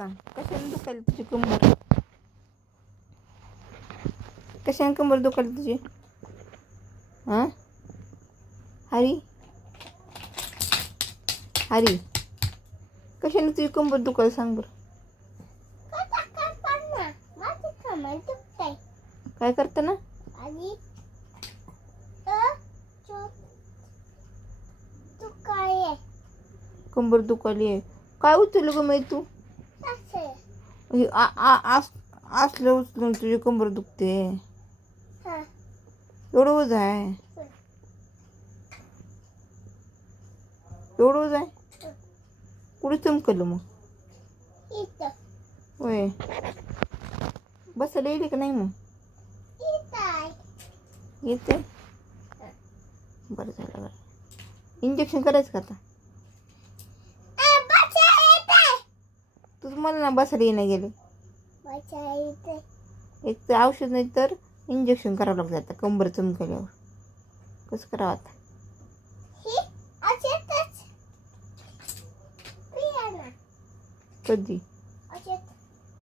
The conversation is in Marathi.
सांग, कशाने दुखायला तुझी कंबर? कशाने कंबर दुखायला तुझी? हां हरी हरी, कशाने तुझी कंबर दुखायला सांग बरं. काय करतं ना? कंबर दुखाली आहे. काय उचललं ग माही तू? असलं उचलून तुझी कंबर दुखते. एवढं ओझ आहे, एवढं ओझ आहे. कुठे चमकलं मग? होय, बसायला येईल का नाही मग? येते. बरं झालं बरं. इंजेक्शन करायचं का आता? तुझं मला ना बसायला येणं गेले. एक तर औषध नाही तर इंजेक्शन करावं लागतं आता कंबर चमकल्यावर. कसं करावं आता? कधी?